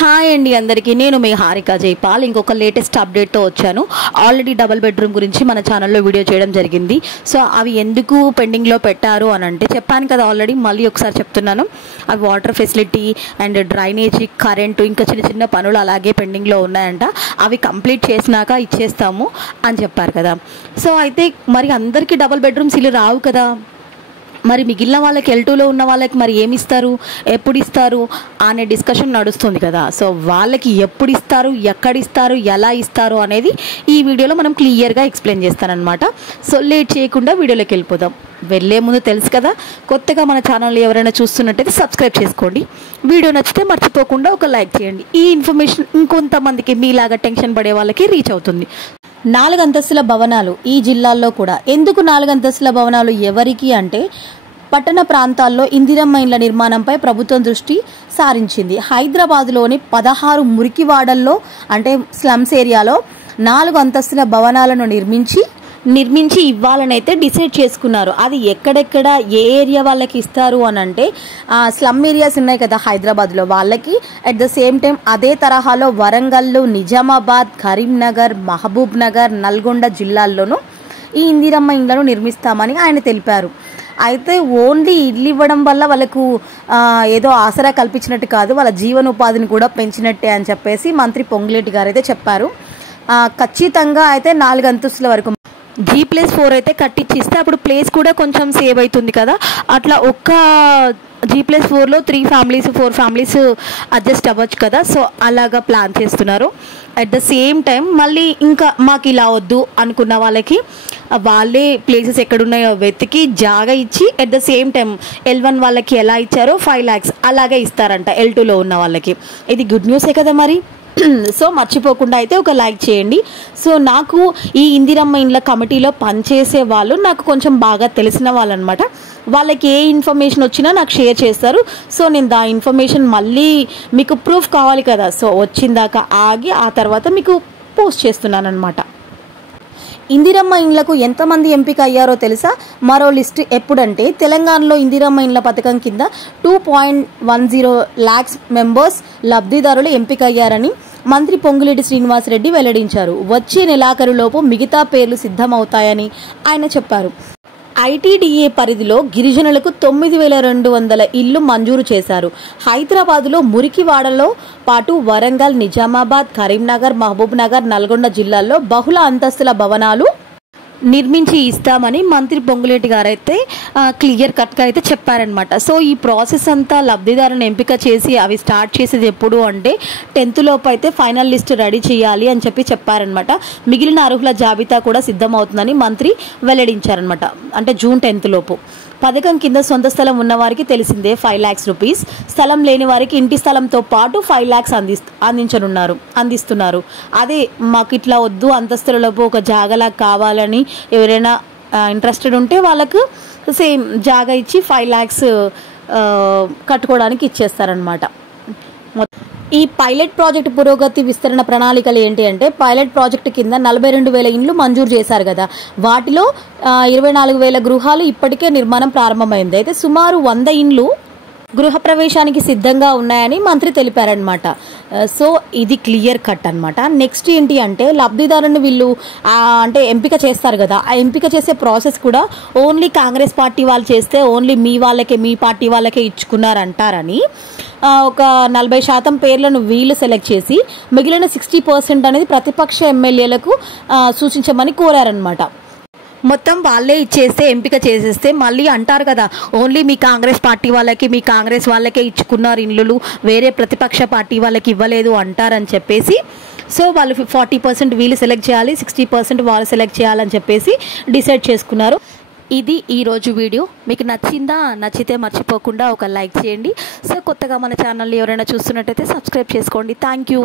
Hi అండి అందరికీ, నేను మీ హారిక జైపాల్ ఇంకొక లేటెస్ట్ అప్డేట్తో వచ్చాను. ఆల్రెడీ డబుల్ బెడ్రూమ్ గురించి మన ఛానల్లో వీడియో చేయడం జరిగింది. సో అవి ఎందుకు పెండింగ్లో పెట్టారు అని అంటే చెప్పాను కదా ఆల్రెడీ, మళ్ళీ ఒకసారి చెప్తున్నాను. అవి water facility and drainage, current, ఇంకా చిన్న చిన్న పనులు అలాగే పెండింగ్లో ఉన్నాయంట. అవి కంప్లీట్ చేసినాక ఇచ్చేస్తాము అని చెప్పారు కదా. సో అయితే మరి అందరికీ డబుల్ బెడ్రూమ్స్ ఇల్లు రావు కదా. మరి మిగిలిన వాళ్ళకి L2లో ఉన్న వాళ్ళకి మరి ఏమి ఇస్తారు, ఎప్పుడు ఇస్తారు అనే డిస్కషన్ నడుస్తుంది కదా. సో వాళ్ళకి ఎప్పుడు ఇస్తారు, ఎక్కడ ఇస్తారు, ఎలా ఇస్తారు అనేది ఈ వీడియోలో మనం క్లియర్గా ఎక్స్ప్లెయిన్ చేస్తానన్నమాట. సో లేట్ చేయకుండా వీడియోలోకి వెళ్ళిపోదాం. వెళ్ళే ముందు తెలుసు కదా, కొత్తగా మన ఛానల్ ఎవరైనా చూస్తున్నట్టయితే సబ్స్క్రైబ్ చేసుకోండి. వీడియో నచ్చితే మర్చిపోకుండా ఒక లైక్ చేయండి. ఈ ఇన్ఫర్మేషన్ ఇంకొంతమందికి మీలాగా టెన్షన్ పడే వాళ్ళకి రీచ్ అవుతుంది. 4 అంతస్తుల భవనాలు ఈ జిల్లాల్లో కూడా. ఎందుకు 4 అంతస్తుల భవనాలు ఎవరికి అంటే, పట్టణ ప్రాంతాల్లో ఇందిరమ్మ ఇండ్ల నిర్మాణంపై ప్రభుత్వం దృష్టి సారించింది. హైదరాబాద్లోని 16 మురికివాడల్లో అంటే స్లమ్స్ ఏరియాలో 4 అంతస్తుల భవనాలను నిర్మించి ఇవ్వాలని అయితే డిసైడ్ చేసుకున్నారు. అది ఎక్కడెక్కడ ఏ ఏరియా వాళ్ళకి ఇస్తారు అని అంటే, స్లమ్ ఏరియాస్ ఉన్నాయి కదా హైదరాబాద్లో వాళ్ళకి. అట్ ద సేమ్ టైం అదే తరహాలో వరంగల్, నిజామాబాద్, కరీంనగర్, మహబూబ్ నగర్, నల్గొండ జిల్లాల్లోనూ ఈ ఇందిరమ్మ ఇండ్లను నిర్మిస్తామని ఆయన తెలిపారు. అయితే ఓన్లీ ఇల్లు ఇవ్వడం వల్ల వాళ్ళకు ఏదో ఆసరా కల్పించినట్టు కాదు, వాళ్ళ జీవనోపాధిని కూడా పెంచినట్టే అని చెప్పేసి మంత్రి పొంగులేటి గారు అయితే చెప్పారు. ఖచ్చితంగా అయితే 4 అంతస్తుల వరకు G+4 అయితే కట్టించిస్తే అప్పుడు ప్లేస్ కూడా కొంచెం సేవ్ అవుతుంది కదా. అట్లా ఒక్క G+4లో 3 ఫ్యామిలీస్ 4 ఫ్యామిలీస్ అడ్జస్ట్ అవ్వచ్చు కదా. సో అలాగా ప్లాన్ చేస్తున్నారు. అట్ ద సేమ్ టైం మళ్ళీ ఇంకా మాకు ఇలా వద్దు అనుకున్న వాళ్ళకి వాళ్ళే ప్లేసెస్ ఎక్కడున్నాయో వెతికి జాగా ఇచ్చి, at the same time L1 వాళ్ళకి ఎలా ఇచ్చారో 5 lakhs అలాగే ఇస్తారంట L2లో ఉన్న వాళ్ళకి. ఇది గుడ్ న్యూసే కదా మరి. సో మర్చిపోకుండా అయితే ఒక లైక్ చేయండి. సో నాకు ఈ ఇందిరమ్మ ఇండ్ల కమిటీలో పనిచేసే వాళ్ళు నాకు కొంచెం బాగా తెలిసిన వాళ్ళు అనమాట. వాళ్ళకి ఏ ఇన్ఫర్మేషన్ వచ్చినా నాకు షేర్ చేస్తారు. సో నేను ఆ ఇన్ఫర్మేషన్ మళ్ళీ మీకు ప్రూఫ్ కావాలి కదా, సో వచ్చిందాక ఆగి ఆ తర్వాత మీకు పోస్ట్ చేస్తున్నాను అనమాట. ఇందిరమ్మ ఇండ్లకు ఎంతమంది ఎంపిక అయ్యారో తెలుసా? మరో లిస్టు ఎప్పుడంటే, తెలంగాణలో ఇందిరమ్మ ఇండ్ల పథకం కింద 2.10 lakhs మెంబర్స్ లబ్ధిదారులు ఎంపిక అయ్యారని మంత్రి పొంగులేటి శ్రీనివాసరెడ్డి వెల్లడించారు. వచ్చే నెలాఖరులోపు మిగతా పేర్లు సిద్ధమవుతాయని ఆయన చెప్పారు. ITDA పరిధిలో గిరిజనులకు 9,200 ఇళ్లు మంజూరు చేశారు. హైదరాబాద్లో మురికివాడలో పాటు వరంగల్, నిజామాబాద్, కరీంనగర్, మహబూబ్ నగర్, నల్గొండ జిల్లాల్లో బహుళ అంతస్తుల భవనాలు నిర్మించి ఇస్తామని మంత్రి పొంగులేటి గారు అయితే క్లియర్ కట్గా అయితే చెప్పారనమాట. సో ఈ ప్రాసెస్ అంతా లబ్ధిదారులను ఎంపిక చేసి అవి స్టార్ట్ చేసేది ఎప్పుడు అంటే 10th లోపు అయితే ఫైనల్ లిస్ట్ రెడీ చేయాలి అని చెప్పారనమాట. మిగిలిన అర్హుల జాబితా కూడా సిద్ధమవుతుందని మంత్రి వెల్లడించారనమాట. అంటే June 10th లోపు. పథకం కింద సొంత స్థలం ఉన్నవారికి తెలిసిందే 5 lakhs రూపీస్, స్థలం లేని వారికి ఇంటి స్థలంతో పాటు 5 lakhs అందిస్తున్నారు. అదే మాకు ఇట్లా వద్దు, అంతస్తులలోపు ఒక జాగలా కావాలని ఎవరైనా ఇంట్రెస్టెడ్ ఉంటే వాళ్ళకు సేమ్ జాగా ఇచ్చి 5 lakhs కట్టుకోవడానికి ఇచ్చేస్తారనమాట. ఈ పైలట్ ప్రాజెక్టు పురోగతి విస్తరణ ప్రణాళికలు ఏంటి అంటే, పైలట్ ప్రాజెక్టు కింద 42,000 ఇండ్లు మంజూరు చేశారు కదా. వాటిలో 24,000 గృహాలు ఇప్పటికే నిర్మాణం ప్రారంభమైంది. అయితే సుమారు 100 ఇండ్లు గృహప్రవేశానికి సిద్ధంగా ఉన్నాయని మంత్రి తెలిపారనమాట. సో ఇది క్లియర్ కట్ అనమాట. నెక్స్ట్ ఏంటి అంటే, లబ్ధిదారుని వీళ్ళు అంటే ఎంపిక చేస్తారు కదా, ఆ ఎంపిక చేసే ప్రాసెస్ కూడా ఓన్లీ కాంగ్రెస్ పార్టీ వాళ్ళు చేస్తే ఓన్లీ మీ పార్టీ వాళ్ళకే ఇచ్చుకున్నారంటారని ఒక 40% పేర్లను వీళ్ళు సెలెక్ట్ చేసి మిగిలిన 60% అనేది ప్రతిపక్ష ఎమ్మెల్యేలకు సూచించమని కోరారనమాట. మొత్తం వాళ్ళే ఇచ్చేస్తే, ఎంపిక చేసేస్తే మళ్ళీ అంటారు కదా ఓన్లీ మీ కాంగ్రెస్ వాళ్ళకే ఇచ్చుకున్నారు ఇల్లులు, వేరే ప్రతిపక్ష పార్టీ వాళ్ళకి ఇవ్వలేదు అంటారని చెప్పేసి. సో వాళ్ళు 40% వీళ్ళు సెలెక్ట్ చేయాలి, 60% వాళ్ళు సెలెక్ట్ చేయాలని చెప్పేసి డిసైడ్ చేసుకున్నారు. ఇది ఈరోజు వీడియో. మీకు నచ్చితే మర్చిపోకుండా ఒక లైక్ చేయండి. సో కొత్తగా మన ఛానల్ని ఎవరైనా చూస్తున్నట్టయితే సబ్స్క్రైబ్ చేసుకోండి. Thank you.